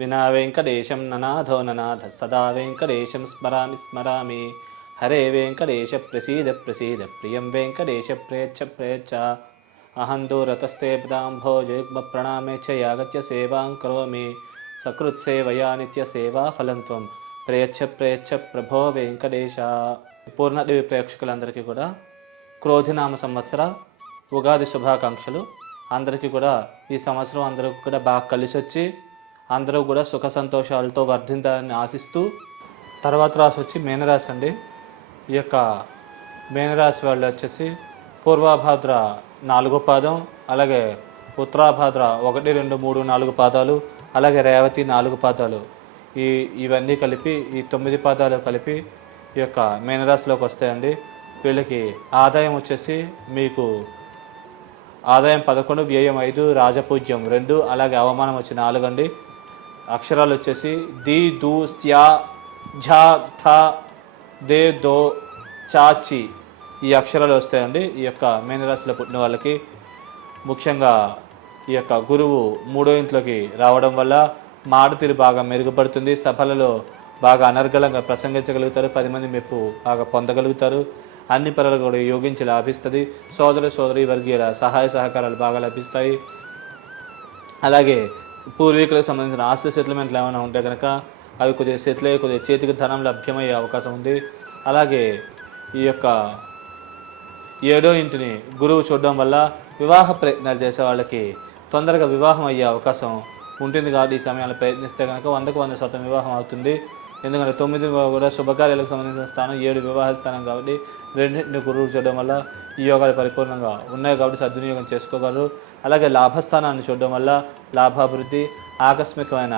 వినా వెంకటేశం ననాథో ననాథ సదా వెంకటేశం స్మరామి స్మరామి. హరే వెంకటేశ ప్రసీద ప్రసీద ప్రియం వెంకటేశ ప్రేచ్ఛ ప్రేచ్ఛ. అహం దూరతస్తే పదాంభోజయుగ్మ ప్రణామే చ యాగత్య సేవాం కరోమి. సకృత్సేవయా నిత్య సేవా ఫలం త్వం ప్రేచ్ఛ ప్రేచ్ఛ ప్రభో వెంకటేశ. పూర్ణదేవి ప్రేక్షకులందరికీ కూడా క్రోధినామ సంవత్సర ఉగాది శుభాకాంక్షలు. అందరికీ కూడా ఈ సంవత్సరం అందరూ కూడా బాగా కలిసి వచ్చి అందరూ కూడా సుఖ సంతోషాలతో వర్ధించాలని ఆశిస్తూ, తర్వాత రాశి వచ్చి మీనరాశి అండి. ఈ యొక్క మీనరాశి వాళ్ళు వచ్చేసి పూర్వాభాద్ర 4వ పాదం, అలాగే ఉత్తరాభాద్ర 1, 2, 3, 4 పాదాలు, అలాగే రేవతి 4 పాదాలు, ఇవన్నీ కలిపి ఈ 9 పాదాలు కలిపి ఈ యొక్క మీనరాశిలోకి వస్తాయండి. వీళ్ళకి ఆదాయం వచ్చేసి మీకు ఆదాయం 11, వ్యయం 5, రాజపూజ్యం 2, అలాగే అవమానం వచ్చి 4 అండి. అక్షరాలు వచ్చేసి ది, దు, స్యా, ఝ, థ, దే, దో, చాచి ఈ అక్షరాలు వస్తాయండి. ఈ యొక్క మీనరాశిలో పుట్టిన వాళ్ళకి ముఖ్యంగా ఈ యొక్క గురువు 3వ ఇంట్లోకి రావడం వల్ల మాట తీరు బాగా మెరుగుపడుతుంది. సభలలో బాగా అనర్గళంగా ప్రసంగించగలుగుతారు. 10 మంది మెప్పు బాగా పొందగలుగుతారు. అన్ని పనులు కూడా యోగించి లాభిస్తుంది. సోదరి వర్గీయుల సహాయ సహకారాలు బాగా లభిస్తాయి. అలాగే పూర్వీకులకు సంబంధించిన ఆస్తి సెటిల్మెంట్లు ఏమైనా ఉంటే కనుక అవి కొద్దిగా సెటిల్ అయ్యి కొద్దిగా చేతికి ధనం లభ్యమయ్యే అవకాశం ఉంది. అలాగే ఈ యొక్క 7వ ఇంటిని గురువు చూడడం వల్ల వివాహ ప్రయత్నాలు చేసే వాళ్ళకి తొందరగా వివాహం అయ్యే అవకాశం ఉంటుంది. కాబట్టి ఈ సమయాన్ని ప్రయత్నిస్తే కనుక 100కు 100% వివాహం అవుతుంది. ఎందుకంటే 9 కూడా శుభకార్యాలకు సంబంధించిన స్థానం, 7 వివాహ స్థానం కాబట్టి రెండింటిని గురువు చూడడం వల్ల ఈ యోగాలు పరిపూర్ణంగా ఉన్నాయి కాబట్టి సద్వినియోగం చేసుకోగలరు. అలాగే లాభస్థానాన్ని చూడడం వల్ల లాభాభివృద్ధి, ఆకస్మికమైన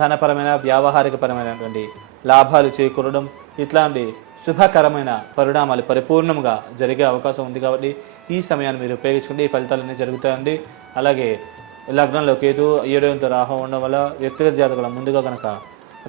ధనపరమైన వ్యావహారికపరమైనటువంటి లాభాలు చేకూరడం, ఇట్లాంటి శుభకరమైన పరిణామాలు పరిపూర్ణంగా జరిగే అవకాశం ఉంది. కాబట్టి ఈ సమయాన్ని మీరు ఉపయోగించుకుంటే ఈ ఫలితాలన్నీ జరుగుతాయండి. అలాగే లగ్నంలో కేతు 7వ ఇంట్లో రాహు ఉండడం వల్ల వ్యక్తిగత జాతకుల ముందుగా కనుక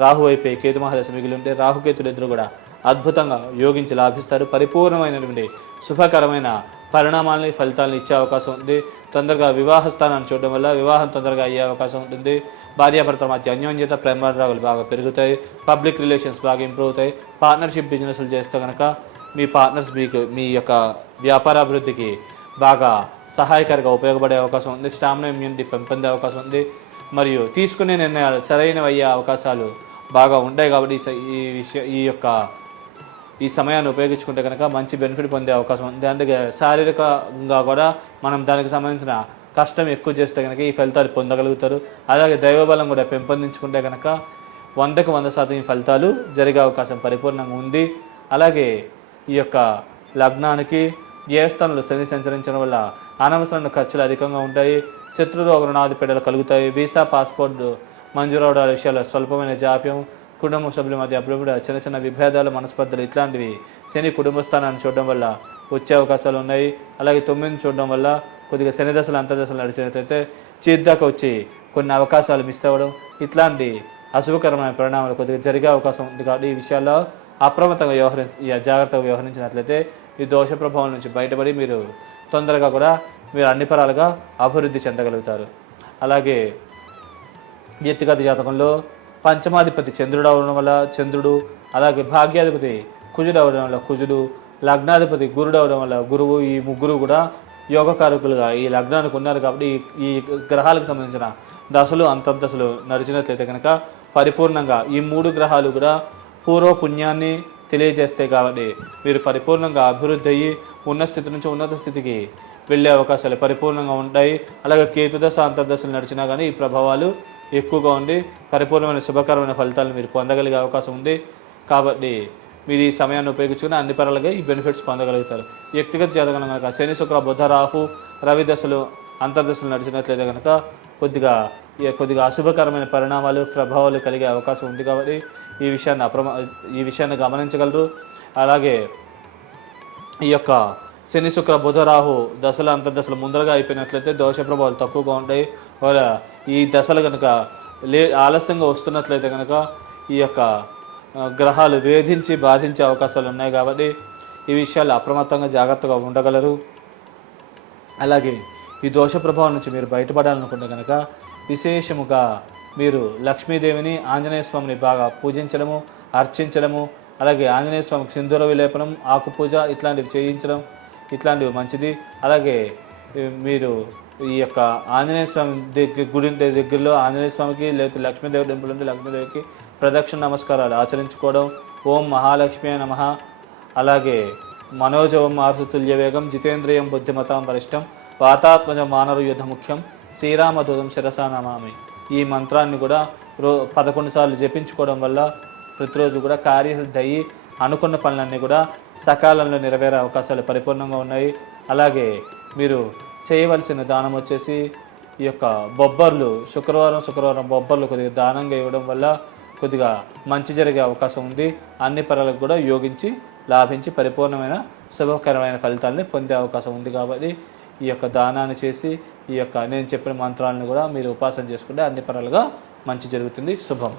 రాహు అయిపోయి కేతు మహాదశ మిగిలి ఉంటే రాహుకేతులు ఇద్దరు కూడా అద్భుతంగా యోగించి లాభిస్తారు. పరిపూర్ణమైనటువంటి శుభకరమైన పరిణామాలని ఫలితాలను ఇచ్చే అవకాశం ఉంది. తొందరగా వివాహ స్థానాన్ని చూడడం వల్ల వివాహం తొందరగా అయ్యే అవకాశం ఉంటుంది. భార్యాభర్తల మధ్య అన్యోన్యత, ప్రేమరాగాలు బాగా పెరుగుతాయి. పబ్లిక్ రిలేషన్స్ బాగా ఇంప్రూవ్ అవుతాయి. పార్ట్నర్షిప్ బిజినెస్లు చేస్తే కనుక మీ పార్ట్నర్స్ మీ యొక్క వ్యాపారాభివృద్ధికి బాగా సహాయకరంగా ఉపయోగపడే అవకాశం ఉంది. స్టామినా, ఇమ్యూనిటీ పెంపొందే అవకాశం ఉంది. మరియు తీసుకునే నిర్ణయాలు సరైనవి అయ్యే అవకాశాలు బాగా ఉంటాయి. కాబట్టి ఈ సమయాన్ని ఉపయోగించుకుంటే కనుక మంచి బెనిఫిట్ పొందే అవకాశం ఉంది. అందుకే శారీరకంగా కూడా మనం దానికి సంబంధించిన కష్టం ఎక్కువ చేస్తే కనుక ఈ ఫలితాలు పొందగలుగుతారు. అలాగే దైవబలం కూడా పెంపొందించుకుంటే కనుక 100కు 100% ఈ ఫలితాలు జరిగే అవకాశం పరిపూర్ణంగా ఉంది. అలాగే ఈ యొక్క లగ్నానికి వ్యయస్థానంలో శని సంచరించడం వల్ల అనవసరమైన ఖర్చులు అధికంగా ఉంటాయి. శత్రురోగ రుణాది పీడలు కలుగుతాయి. వీసా, పాస్పోర్ట్ మంజూరవడాల విషయాల్లో స్వల్పమైన జాప్యం, కుటుంబ సభ్యుల మధ్య అప్పుడప్పుడు చిన్న చిన్న విభేదాలు, మనస్పర్ధలు ఇట్లాంటివి శని కుటుంబ స్థానాన్ని చూడడం వల్ల వచ్చే అవకాశాలు ఉన్నాయి. అలాగే 9ని చూడడం వల్ల కొద్దిగా శని దశలు అంతర్దశలు నడిచినట్లయితే చేద్దాకా వచ్చి కొన్ని అవకాశాలు మిస్ అవ్వడం, ఇట్లాంటి అశుభకరమైన పరిణామాలు కొద్దిగా జరిగే అవకాశం ఉంది. కాబట్టి ఈ విషయాల్లో అప్రమత్తంగా జాగ్రత్తగా వ్యవహరించినట్లయితే ఈ దోష ప్రభావం నుంచి బయటపడి మీరు తొందరగా కూడా మీరు అన్ని పరాలుగా అభివృద్ధి చెందగలుగుతారు. అలాగే వ్యక్తిగత జాతకంలో పంచమాధిపతి చంద్రుడు అవడం వల్ల చంద్రుడు, అలాగే భాగ్యాధిపతి కుజుడు అవడం వల్ల కుజుడు, లగ్నాధిపతి గురుడు అవడం వల్ల గురువు, ఈ ముగ్గురు కూడా యోగకారకులుగా ఈ లగ్నానికి ఉన్నారు. కాబట్టి ఈ గ్రహాలకు సంబంధించిన దశలు అంతర్దశలు నడిచినట్లయితే కనుక పరిపూర్ణంగా ఈ 3 గ్రహాలు కూడా పూర్వ పుణ్యాన్ని తెలియజేస్తాయి. కాబట్టి మీరు పరిపూర్ణంగా అభివృద్ధి అయ్యి ఉన్న స్థితి నుంచి ఉన్నత స్థితికి వెళ్ళే అవకాశాలు పరిపూర్ణంగా ఉంటాయి. అలాగే కేతుదశ అంతర్దశలు నడిచినా కానీ ఈ ప్రభావాలు ఎక్కువగా ఉండి పరిపూర్ణమైన శుభకరమైన ఫలితాలను మీరు పొందగలిగే అవకాశం ఉంది. కాబట్టి మీరు ఈ సమయాన్ని ఉపయోగించుకుని అన్ని పరాలుగా ఈ బెనిఫిట్స్ పొందగలుగుతారు. వ్యక్తిగత జాతకం కనుక శని, శుక్ర, బుధ, రాహు, రవి దశలు అంతర్దశలు నడిచినట్లయితే కనుక కొద్దిగా అశుభకరమైన పరిణామాలు, ప్రభావాలు కలిగే అవకాశం ఉంది. కాబట్టి ఈ విషయాన్ని గమనించగలరు. అలాగే ఈ యొక్క శని, శుక్ర, బుధ, రాహు దశలు అంతర్దశలు ముందరగా అయిపోయినట్లయితే దోష ప్రభావాలు తక్కువగా ఉంటాయి. ఈ దశలు కనుక ఆలస్యంగా వస్తున్నట్లయితే కనుక ఈ యొక్క గ్రహాలు వేధించి బాధించే అవకాశాలు ఉన్నాయి. కాబట్టి ఈ విషయాలు అప్రమత్తంగా జాగ్రత్తగా ఉండగలరు. అలాగే ఈ దోష ప్రభావం నుంచి మీరు బయటపడాలనుకుంటే కనుక విశేషముగా మీరు లక్ష్మీదేవిని ఆంజనేయ స్వామిని బాగా పూజించడము, అర్చించడము, అలాగే ఆంజనేయ స్వామికి సింధూర విలేపనం, ఆకు పూజ ఇట్లాంటివి చేయించడం ఇట్లాంటివి మంచిది. అలాగే మీరు ఈ యొక్క ఆంజనేయ స్వామి గుడి దగ్గరలో ఆంజనేయ స్వామికి లేకపోతే లక్ష్మీదేవి టెంపుల్ ఉంటే లక్ష్మీదేవికి ప్రదక్షిణ నమస్కారాలు ఆచరించుకోవడం. ఓం మహాలక్ష్మి నమః. అలాగే మనోజవం ఆర్సుతుల్య వేగం జితేంద్రియం బుద్ధిమతాం వరిష్టం వాతాత్మజ మానవయుధ ముఖ్యం శ్రీరామదూతం శిరసా నమామి. ఈ మంత్రాన్ని కూడా 11 సార్లు జపించుకోవడం వల్ల ప్రతిరోజు కూడా కార్యసిద్ధి అయ్యి అనుకున్న పనులన్నీ కూడా సకాలంలో నెరవేరే అవకాశాలు పరిపూర్ణంగా ఉన్నాయి. అలాగే మీరు చేయవలసిన దానం వచ్చేసి ఈ యొక్క బొబ్బర్లు శుక్రవారం బొబ్బర్లు కొద్దిగా దానంగా ఇవ్వడం వల్ల కొద్దిగా మంచి జరిగే అవకాశం ఉంది. అన్ని పనులకు కూడా యోగించి లాభించి పరిపూర్ణమైన శుభకరమైన ఫలితాలని పొందే అవకాశం ఉంది. కాబట్టి ఈ యొక్క దానాన్ని చేసి ఈ యొక్క నేను చెప్పిన మంత్రాలను కూడా మీరు ఉపాసన చేసుకుంటే అన్ని పనులుగా మంచి జరుగుతుంది. శుభం.